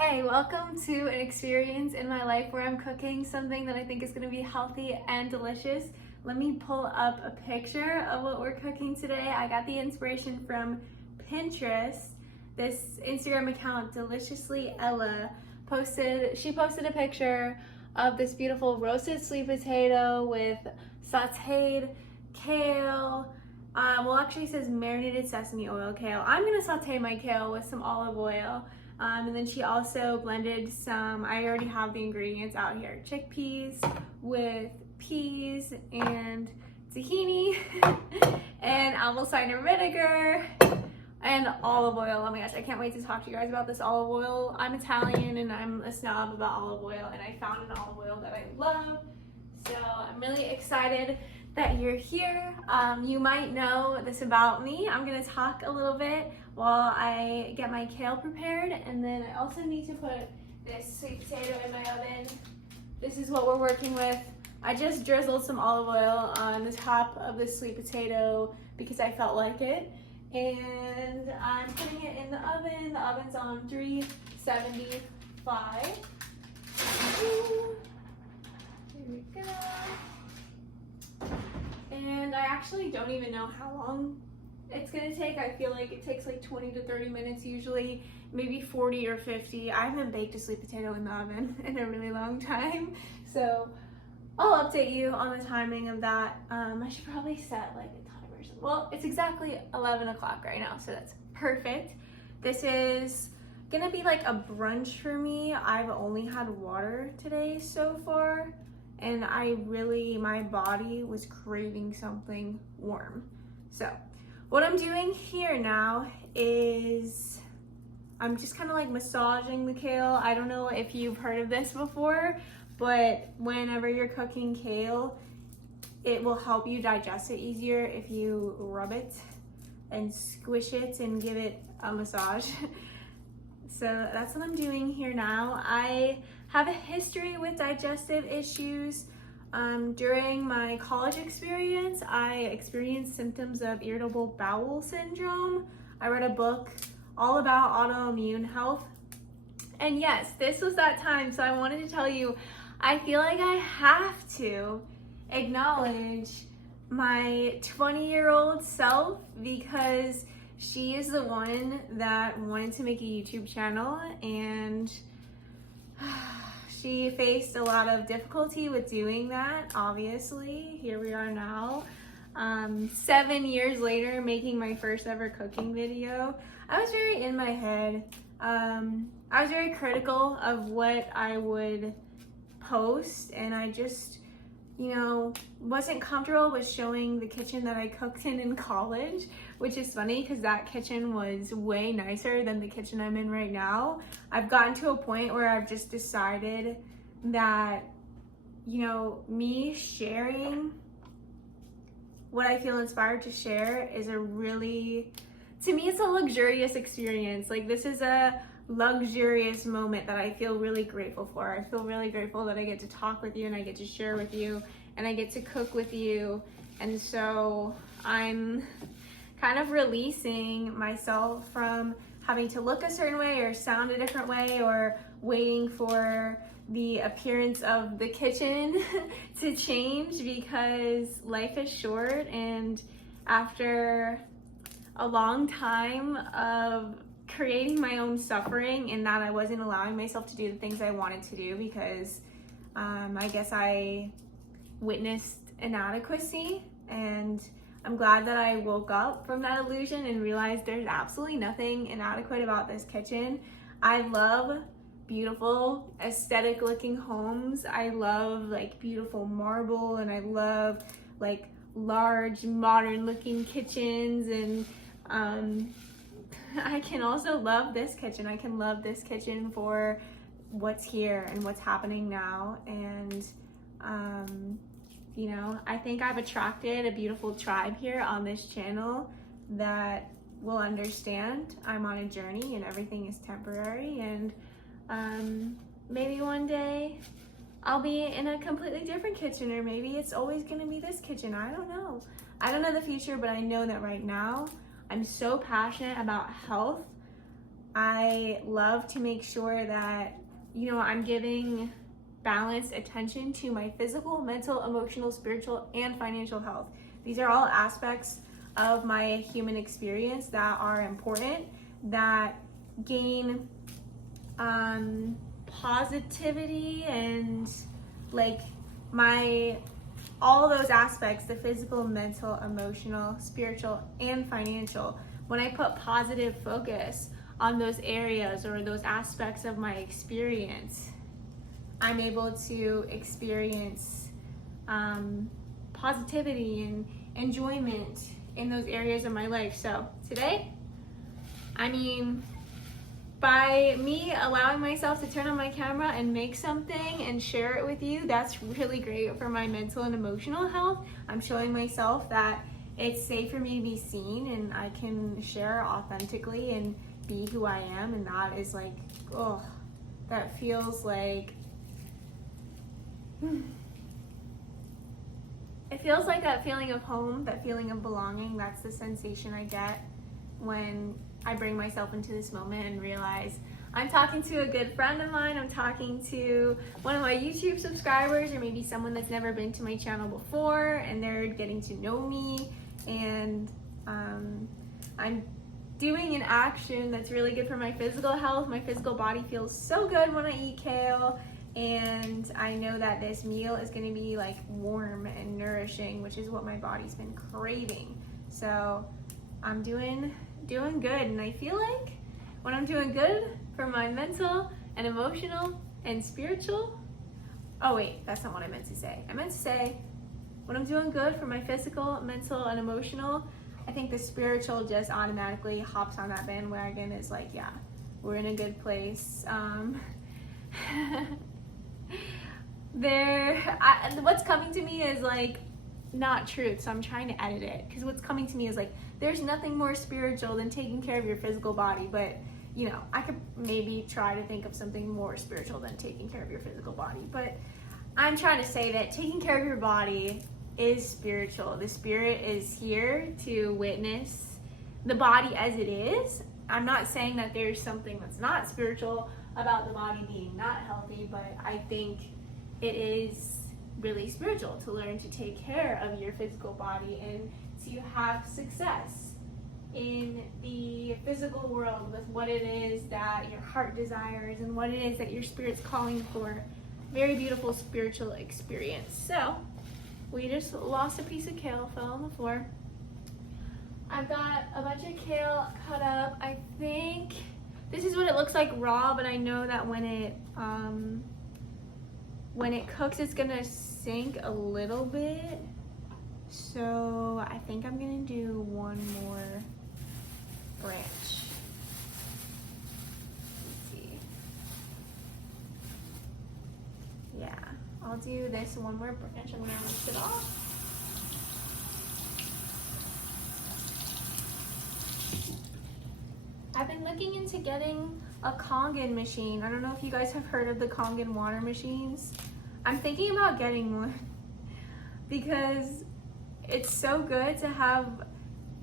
Hey, welcome to an experience in my life where I'm cooking something that I think is going to be healthy and delicious. Let me pull up a picture of what we're cooking today. I got the inspiration from Pinterest. This Instagram account, Deliciously Ella, posted a picture of this beautiful roasted sweet potato with sauteed kale. Actually it says marinated sesame oil kale. I'm gonna saute my kale with some olive oil. And then she also blended some, I already have the ingredients out here, chickpeas with peas and tahini and apple cider vinegar and olive oil. Oh my gosh, I can't wait to talk to you guys about this olive oil. I'm Italian and I'm a snob about olive oil, and I found an olive oil that I love. So I'm really excited that you're here. You might know this about me. I'm gonna talk a little bit while I get my kale prepared, and then I also need to put this sweet potato in my oven. This is what we're working with. I just drizzled some olive oil on the top of the sweet potato because I felt like it, and I'm putting it in the oven. The oven's on 375. Here we go. And I actually don't even know how long it's gonna take. I feel like it takes like 20 to 30 minutes usually, maybe 40 or 50. I haven't baked a sweet potato in the oven in a really long time, so I'll update you on the timing of that. I should probably set like a timer or something. Well, it's exactly 11 o'clock right now, so that's perfect. This is gonna be like a brunch for me. I've only had water today so far, and my body was craving something warm. So what I'm doing here now is I'm just kind of like massaging the kale. I don't know if you've heard of this before, but whenever you're cooking kale, it will help you digest it easier if you rub it and squish it and give it a massage. So that's what I'm doing here now. I have a history with digestive issues. During my college experience, I experienced symptoms of irritable bowel syndrome. I read a book all about autoimmune health. And yes, this was that time, so I wanted to tell you, I feel like I have to acknowledge my 20-year-old self, because she is the one that wanted to make a YouTube channel, and she faced a lot of difficulty with doing that. Obviously, here we are now, 7 years later, making my first ever cooking video. I was very in my head. I was very critical of what I would post, and I just, wasn't comfortable with showing the kitchen that I cooked in college, which is funny because that kitchen was way nicer than the kitchen I'm in right now. I've gotten to a point where I've just decided that, me sharing what I feel inspired to share is to me, it's a luxurious experience. Like, this is a luxurious moment that I feel really grateful for. I feel really grateful that I get to talk with you, and I get to share with you, and I get to cook with you. And so I'm kind of releasing myself from having to look a certain way or sound a different way or waiting for the appearance of the kitchen to change, because life is short, and after a long time of creating my own suffering in that I wasn't allowing myself to do the things I wanted to do because I guess I witnessed inadequacy, and I'm glad that I woke up from that illusion and realized there's absolutely nothing inadequate about this kitchen. I love beautiful, aesthetic looking homes. I love like beautiful marble, and I love like large modern looking kitchens, and I can also love this kitchen. I can love this kitchen for what's here and what's happening now. And, I think I've attracted a beautiful tribe here on this channel that will understand I'm on a journey and everything is temporary. And maybe one day I'll be in a completely different kitchen, or maybe it's always going to be this kitchen. I don't know. I don't know the future, but I know that right now I'm so passionate about health I love to make sure that, I'm giving balanced attention to my physical, mental, emotional, spiritual, and financial health. These are all aspects of my human experience that are important, that gain positivity, and like all those aspects, the physical, mental, emotional, spiritual, and financial. When I put positive focus on those areas or those aspects of my experience, I'm able to experience positivity and enjoyment in those areas of my life. So today, by me allowing myself to turn on my camera and make something and share it with you, that's really great for my mental and emotional health. I'm showing myself that it's safe for me to be seen and I can share authentically and be who I am, and that is like, oh, that feels like, it feels like that feeling of home, that feeling of belonging. That's the sensation I get when I bring myself into this moment and realize I'm talking to a good friend of mine, I'm talking to one of my YouTube subscribers, or maybe someone that's never been to my channel before, and they're getting to know me, and I'm doing an action that's really good for my physical health. My physical body feels so good when I eat kale, and I know that this meal is going to be like warm and nourishing, which is what my body's been craving. So I'm doing good, and I feel like when I'm doing good for my mental and emotional and spiritual, oh wait, that's not what I meant to say. I meant to say when I'm doing good for my physical, mental, and emotional, I think the spiritual just automatically hops on that bandwagon. It's like, yeah, we're in a good place. What's coming to me is like not truth, so I'm trying to edit it, because what's coming to me is like, there's nothing more spiritual than taking care of your physical body, but I could maybe try to think of something more spiritual than taking care of your physical body. But I'm trying to say that taking care of your body is spiritual. The spirit is here to witness the body as it is. I'm not saying that there's something that's not spiritual about the body being not healthy, but I think it is really spiritual to learn to take care of your physical body and to have success in the physical world with what it is that your heart desires and what it is that your spirit's calling for. Very beautiful spiritual experience. So we just lost a piece of kale, fell on the floor. I've got a bunch of kale cut up. I think this is what it looks like raw, but I know that when it cooks, it's gonna sink a little bit. So I think I'm gonna do one more branch. Let's see. Yeah, I'll do this one more branch. I'm gonna rinse it off. I've been looking into getting a Kangen machine. I don't know if you guys have heard of the Kangen water machines. I'm thinking about getting one because it's so good to have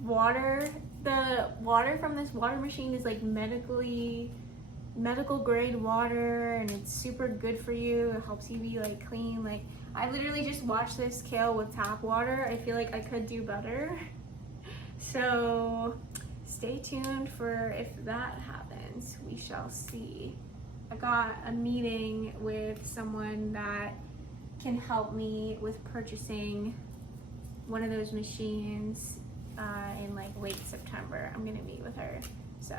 water. The water from this water machine is like medical grade water, and it's super good for you. It helps you be like clean. Like, I literally just washed this kale with tap water. I feel like I could do better. So stay tuned for if that happens. We shall see. I got a meeting with someone that can help me with purchasing one of those machines in like late September. I'm gonna meet with her, so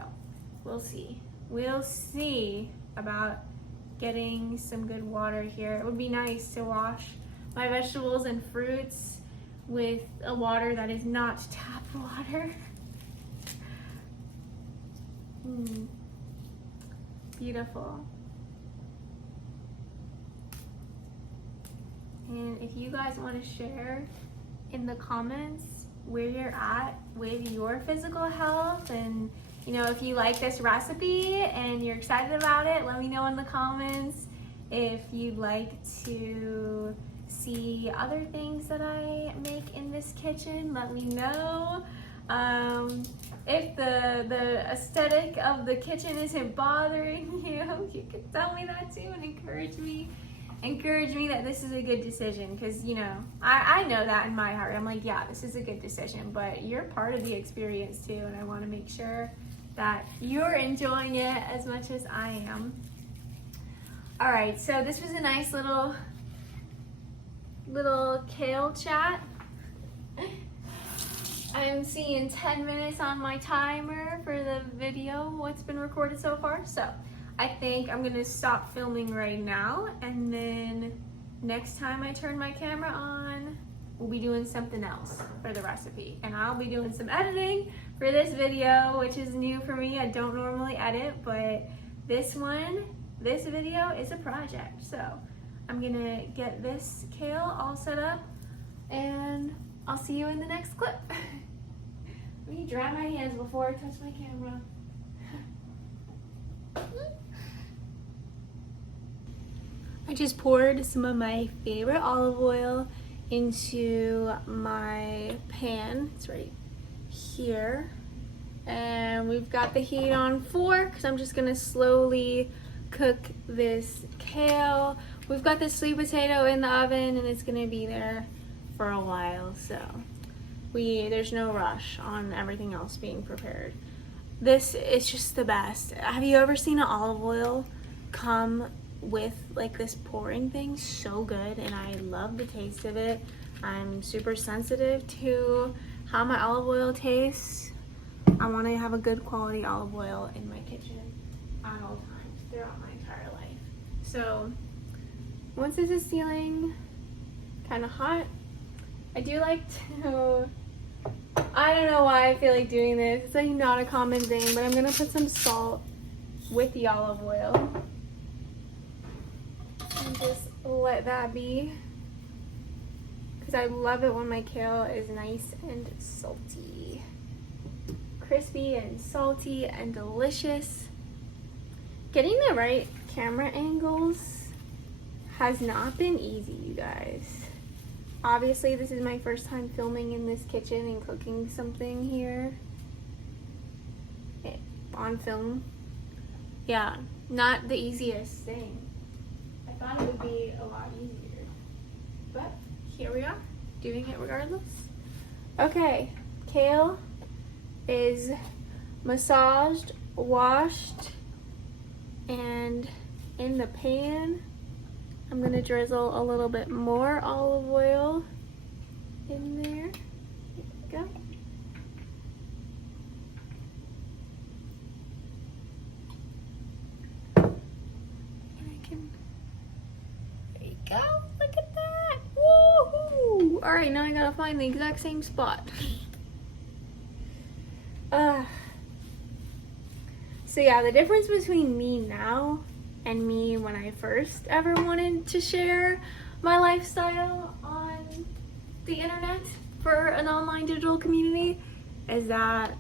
we'll see. We'll see about getting some good water here. It would be nice to wash my vegetables and fruits with a water that is not tap water. Beautiful. And if you guys want to share in the comments where you're at with your physical health, and if you like this recipe and you're excited about it, let me know in the comments. If you'd like to see other things that I make in this kitchen, let me know. If the aesthetic of the kitchen isn't bothering you, you can tell me that too and encourage me that this is a good decision, because you know I know that in my heart. I'm like, yeah, this is a good decision, but you're part of the experience too, and I want to make sure that you're enjoying it as much as I am. All right, so this was a nice little kale chat. I'm seeing 10 minutes on my timer for the video, what's been recorded so far. So I think I'm gonna stop filming right now, and then next time I turn my camera on, we'll be doing something else for the recipe. And I'll be doing some editing for this video, which is new for me. I don't normally edit, but this video is a project. So I'm gonna get this kale all set up, and I'll see you in the next clip. Let me dry my hands before I touch my camera. I just poured some of my favorite olive oil into my pan. It's right here. And we've got the heat on 4 because I'm just gonna slowly cook this kale. We've got the sweet potato in the oven and it's gonna be there for a while, so there's no rush on everything else being prepared. This is just the best. Have you ever seen an olive oil come with like this pouring thing? So good, and I love the taste of it. I'm super sensitive to how my olive oil tastes. I want to have a good quality olive oil in my kitchen at all times throughout my entire life. So once this is sealing kind of hot, I do like to, I don't know why I feel like doing this. It's like not a common thing, but I'm gonna put some salt with the olive oil and just let that be, because I love it when my kale is nice and salty, crispy and salty and delicious. Getting the right camera angles has not been easy, you guys. Obviously, this is my first time filming in this kitchen and cooking something here on film. Yeah, not the easiest thing. I thought it would be a lot easier, but here we are, doing it regardless. Okay, kale is massaged, washed, and in the pan, I'm gonna drizzle a little bit more olive oil in there. There we go. There you go, look at that, woohoo! All right, now I gotta find the exact same spot. So yeah, the difference between me now and me when I first ever wanted to share my lifestyle on the internet for an online digital community is that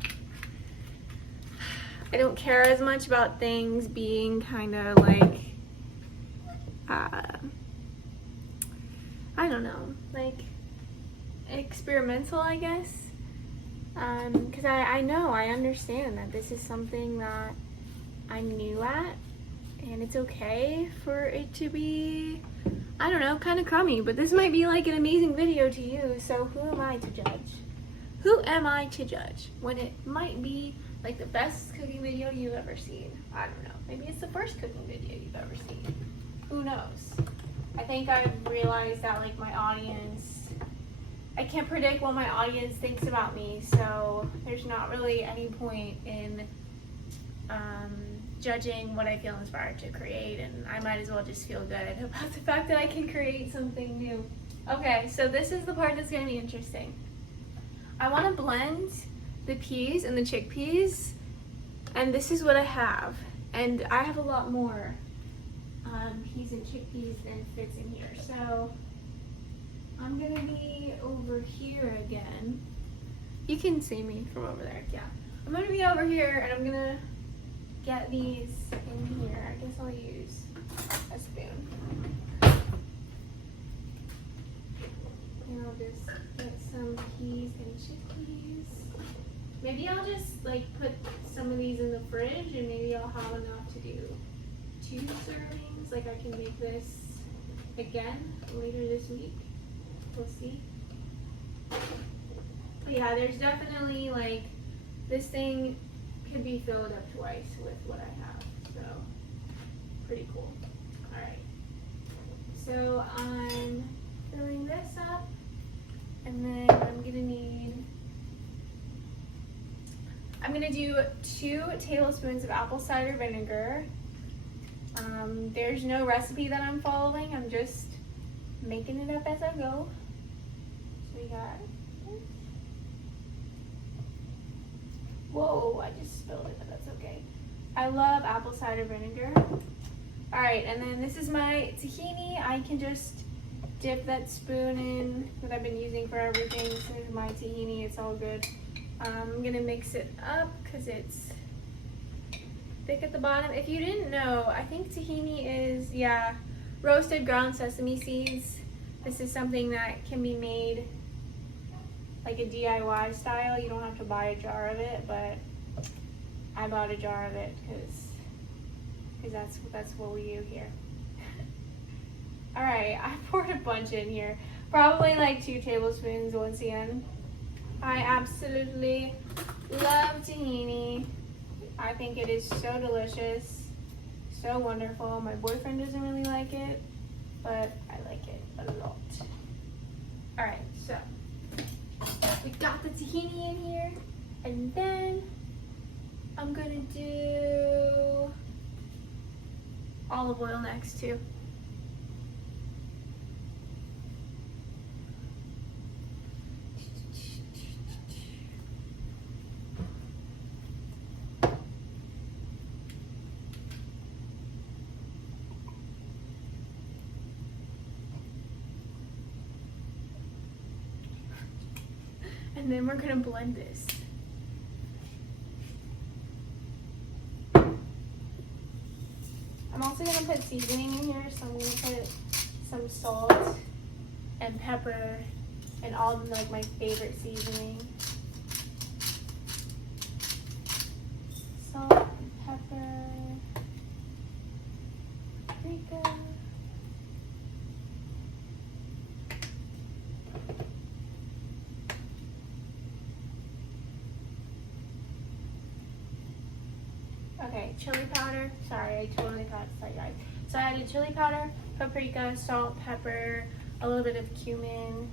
I don't care as much about things being kind of like, I don't know, like experimental, I guess. Because I know, I understand that this is something that I'm new at, and it's okay for it to be, I don't know, kind of crummy, but this might be like an amazing video to you, so who am I to judge? Who am I to judge when it might be like the best cooking video you've ever seen? I don't know, maybe it's the first cooking video you've ever seen. Who knows? I think I've realized that like my audience, I can't predict what my audience thinks about me, so there's not really any point in judging what I feel inspired to create, and I might as well just feel good about the fact that I can create something new. Okay, so this is the part that's going to be interesting. I want to blend the peas and the chickpeas, and this is what I have, and I have a lot more peas and chickpeas than fits in here, so I'm going to be over here again. You can see me from over there, yeah. I'm going to be over here, and I'm going to get these in here. I guess I'll use a spoon. And I'll just get some peas and chickpeas. Maybe I'll just like put some of these in the fridge and maybe I'll have enough to do 2 servings. Like I can make this again later this week. We'll see. But yeah, there's definitely like, this thing could be filled up twice with what I have. So pretty cool. All right. So I'm filling this up, and then I'm gonna do 2 tablespoons of apple cider vinegar. There's no recipe that I'm following. I'm just making it up as I go. So we got, whoa, I just spilled it, but that's okay. I love apple cider vinegar. All right, and then this is my tahini. I can just dip that spoon in that I've been using for everything. This is my tahini, it's all good. I'm gonna mix it up because it's thick at the bottom. If you didn't know, I think tahini is, yeah, roasted ground sesame seeds. This is something that can be made like a DIY style. You don't have to buy a jar of it, but I bought a jar of it because that's what we do here. All right, I poured a bunch in here, probably like 2 tablespoons once again. I absolutely love tahini. I think it is so delicious, so wonderful. My boyfriend doesn't really like it, but I like it a lot. All right, so we got the tahini in here, and then I'm gonna do olive oil next too. And then we're gonna blend this. I'm also gonna put seasoning in here, so I'm gonna put some salt and pepper and all like my favorite seasoning. Salt and pepper, paprika. Okay, chili powder. Sorry, I totally got sidetracked. So I added chili powder, paprika, salt, pepper, a little bit of cumin.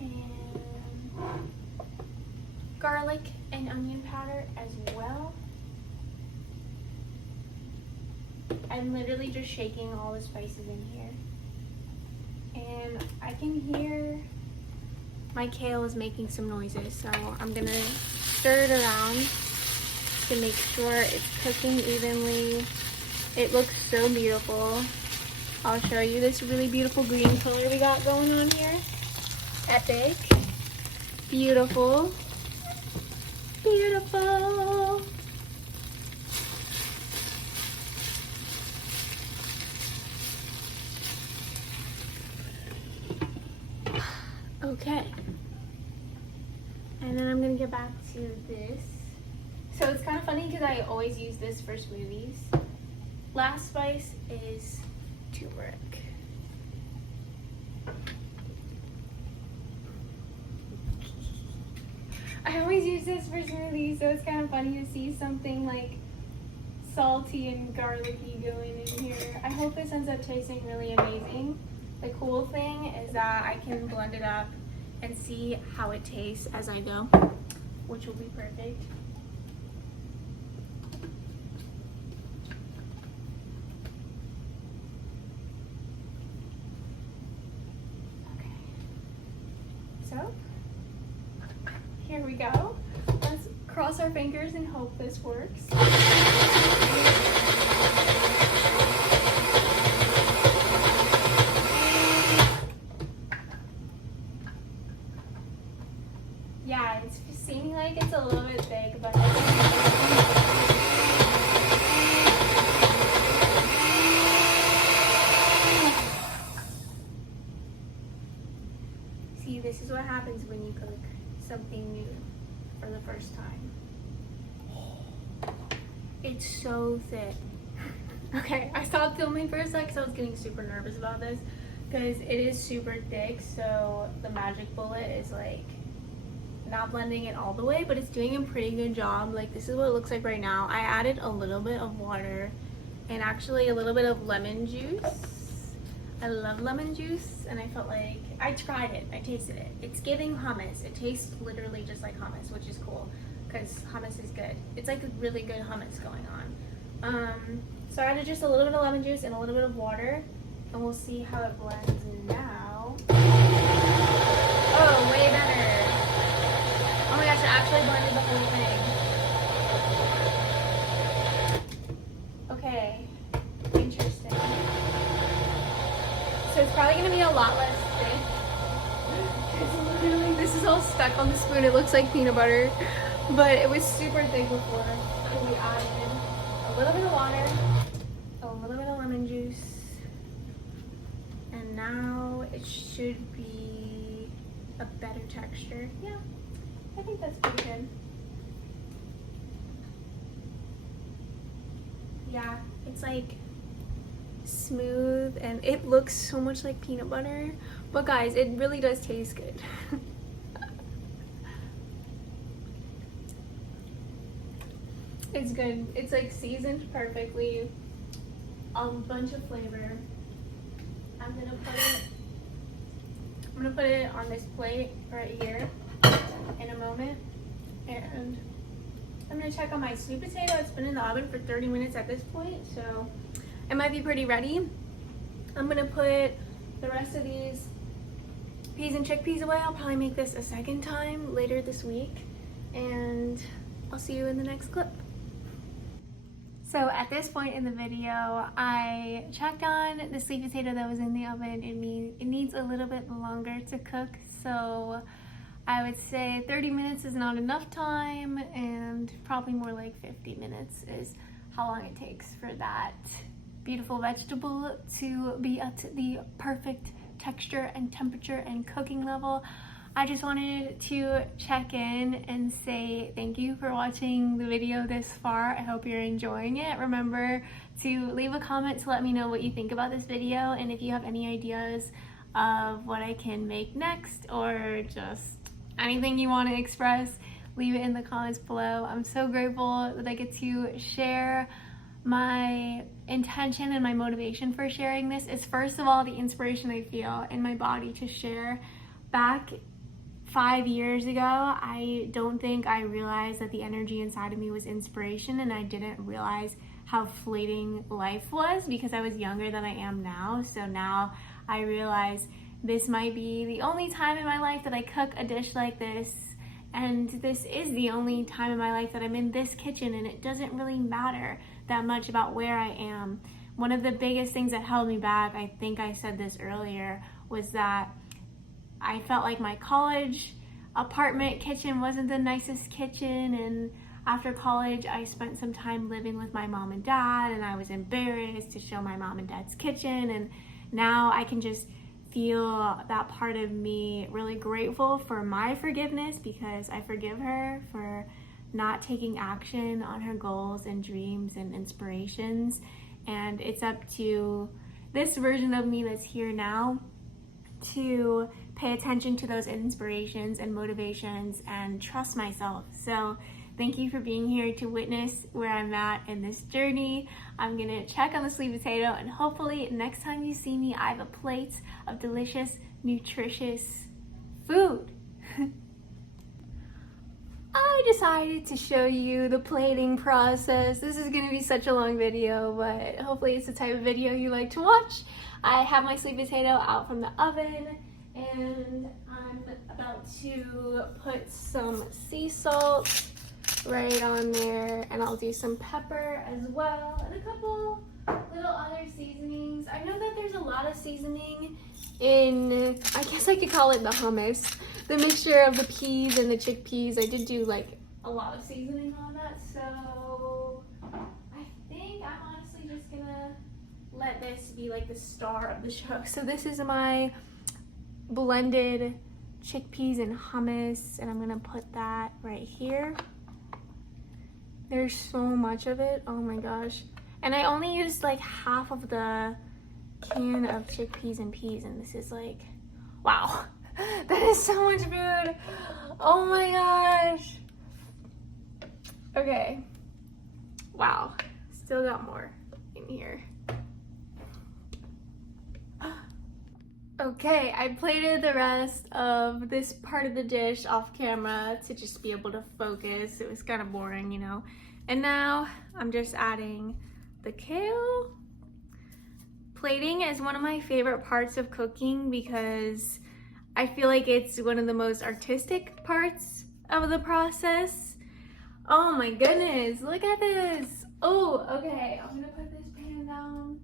And garlic and onion powder as well. I'm literally just shaking all the spices in here. And I can hear my kale is making some noises, so I'm gonna stir it around to make sure it's cooking evenly. It looks so beautiful. I'll show you this really beautiful green color we got going on here. Epic. Beautiful. Beautiful. Okay, and then I'm gonna get back to this. So it's kind of funny because I always use this for smoothies. Last spice is turmeric. I always use this for smoothies, so it's kind of funny to see something like salty and garlicky going in here. I hope this ends up tasting really amazing. The cool thing is that I can blend it up and see how it tastes as I go, which will be perfect. Okay, so here we go. Let's cross our fingers and hope this works. Yeah, it's seeming like it's a little bit thick, but I think. what happens when you cook something new for the first time. It's so thick. Okay, I stopped filming for a sec because I was getting super nervous about this because it is super thick, so the magic bullet is like not blending it all the way, but it's doing a pretty good job. Like, this is what it looks like right now. I added a little bit of water and actually a little bit of lemon juice. I love lemon juice, and I felt like I tried it. I tasted it. It's giving hummus. It tastes literally just like hummus, which is cool because hummus is good. It's like a really good hummus going on. So I added just a little bit of lemon juice and a little bit of water, and we'll see how it blends now. Oh, way better. Oh my gosh, it actually blended the whole thing. Okay, interesting. So it's probably gonna be a lot less thick. Because literally this is all stuck on the spoon. It looks like peanut butter, but it was super thick before. So we added a little bit of water, a little bit of lemon juice, and now it should be a better texture. Yeah, I think that's pretty good. Yeah, it's like smooth and it looks so much like peanut butter, but guys, it really does taste good. It's good. It's like seasoned perfectly, a bunch of flavor. I'm gonna put it on this plate right here in a moment, and I'm gonna check on my sweet potato. It's been in the oven for 30 minutes at this point, so it might be pretty ready. I'm gonna put the rest of these peas and chickpeas away. I'll probably make this a second time later this week, and I'll see you in the next clip. So at this point in the video, I checked on the sweet potato that was in the oven. It needs a little bit longer to cook, so I would say 30 minutes is not enough time, and probably more like 50 minutes is how long it takes for that beautiful vegetable to be at the perfect texture and temperature and cooking level. I just wanted to check in and say thank you for watching the video this far. I hope you're enjoying it. Remember to leave a comment to let me know what you think about this video, and if you have any ideas of what I can make next or just anything you want to express, leave it in the comments below. I'm so grateful that I get to share. My intention and my motivation for sharing this is, first of all, the inspiration I feel in my body to share. Back 5 years ago, I don't think I realized that the energy inside of me was inspiration, and I didn't realize how fleeting life was because I was younger than I am now. So now I realize this might be the only time in my life that I cook a dish like this, and this is the only time in my life that I'm in this kitchen, and it doesn't really matter that much about where I am. One of the biggest things that held me back, I think I said this earlier, was that I felt like my college apartment kitchen wasn't the nicest kitchen, and after college I spent some time living with my mom and dad, and I was embarrassed to show my mom and dad's kitchen, and now I can just feel that part of me really grateful for my forgiveness, because I forgive her for not taking action on her goals and dreams and inspirations, and it's up to this version of me that's here now to pay attention to those inspirations and motivations and trust myself. So thank you for being here to witness where I'm at in this journey. I'm gonna check on the sweet potato, and hopefully next time you see me, I have a plate of delicious, nutritious food. I decided to show you the plating process. This is gonna be such a long video, but hopefully it's the type of video you like to watch. I have my sweet potato out from the oven, and I'm about to put some sea salt right on there, and I'll do some pepper as well, and a couple little other seasonings. I know that there's a lot of seasoning in, I guess I could call it the hummus, the mixture of the peas and the chickpeas. I did do like a lot of seasoning on that, so I think I'm honestly just gonna let this be like the star of the show. So this is my blended chickpeas and hummus, and I'm gonna put that right here. There's so much of it, oh my gosh. And I only used like half of the can of chickpeas and peas, and this is like, wow, that is so much food. Oh my gosh. Okay, wow, still got more in here. Okay, I plated the rest of this part of the dish off camera to just be able to focus. It was kind of boring, you know. And now I'm just adding the kale. Plating is one of my favorite parts of cooking because I feel like it's one of the most artistic parts of the process. Oh my goodness, look at this. Oh, okay, I'm gonna put this pan down.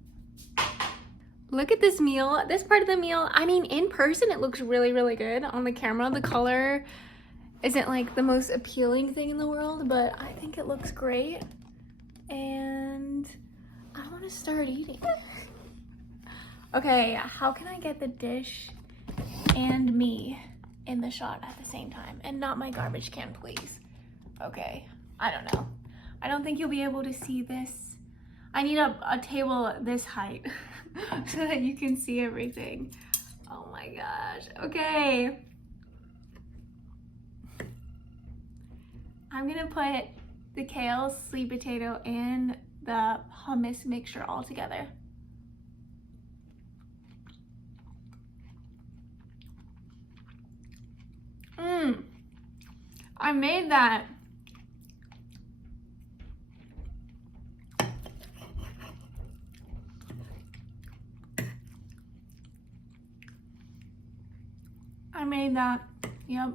Look at this meal, this part of the meal. I mean, in person, it looks really, really good. On the camera, the color isn't like the most appealing thing in the world, but I think it looks great. And I want to start eating. Okay, how can I get the dish and me in the shot at the same time? And not my garbage can, please. Okay, I don't know. I don't think you'll be able to see this. I need a table this height so that you can see everything. Oh my gosh, okay. I'm gonna put the kale, sweet potato, and the hummus mixture all together. I made that. Yep.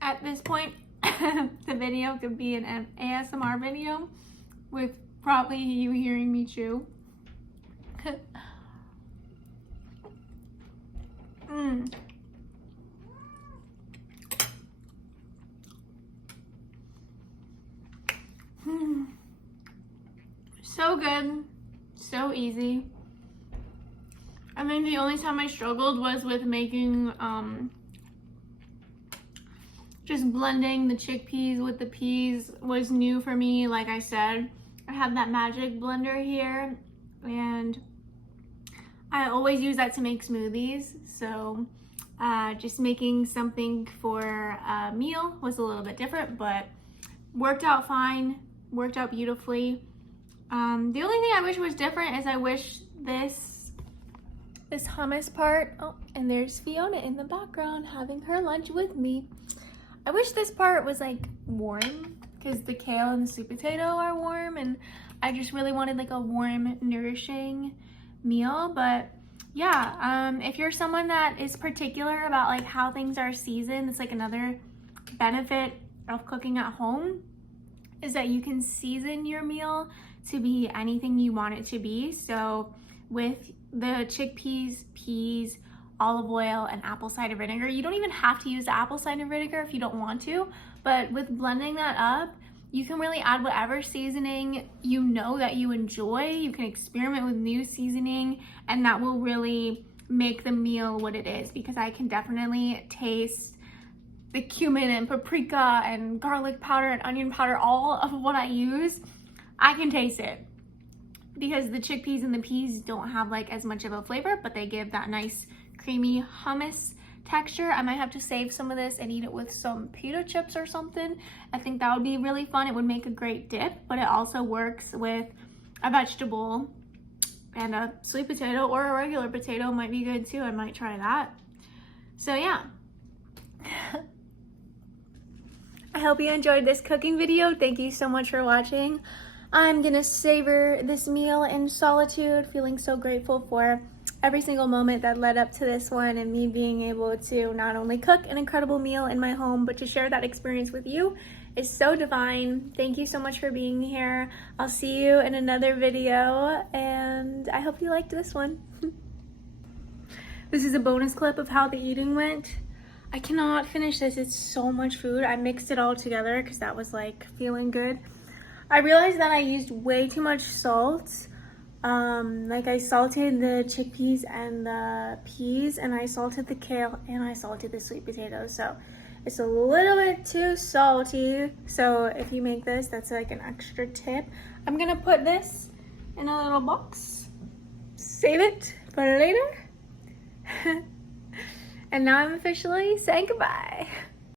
At this point, the video could be an ASMR video with probably you hearing me chew. So good, so easy. I think the only time I struggled was with making just blending the chickpeas with the peas was new for me. Like I said, I have that magic blender here and I always use that to make smoothies. So just making something for a meal was a little bit different, but worked out fine, worked out beautifully. The only thing I wish was different is I wish this hummus part, oh, and there's Fiona in the background having her lunch with me. I wish this part was like warm because the kale and the sweet potato are warm and I just really wanted like a warm, nourishing meal. But yeah, if you're someone that is particular about like how things are seasoned, it's like another benefit of cooking at home is that you can season your meal to be anything you want it to be. So with the chickpeas, peas, olive oil, and apple cider vinegar, you don't even have to use the apple cider vinegar if you don't want to, but with blending that up, you can really add whatever seasoning you know that you enjoy. You can experiment with new seasoning and that will really make the meal what it is, because I can definitely taste the cumin and paprika and garlic powder and onion powder, all of what I use. I can taste it because the chickpeas and the peas don't have like as much of a flavor, but they give that nice creamy hummus texture. I might have to save some of this and eat it with some pita chips or something. I think that would be really fun. It would make a great dip, but it also works with a vegetable, and a sweet potato or a regular potato might be good too. I might try that. So yeah. I hope you enjoyed this cooking video. Thank you so much for watching. I'm gonna savor this meal in solitude, feeling so grateful for every single moment that led up to this one and me being able to not only cook an incredible meal in my home, but to share that experience with you is so divine. Thank you so much for being here. I'll see you in another video, and I hope you liked this one. This is a bonus clip of how the eating went. I cannot finish this. It's so much food. I mixed it all together because that was like feeling good. I realized that I used way too much salt. Like I salted the chickpeas and the peas, and I salted the kale, and I salted the sweet potatoes. So it's a little bit too salty. So if you make this, that's like an extra tip. I'm gonna put this in a little box, save it for later. And now I'm officially saying goodbye.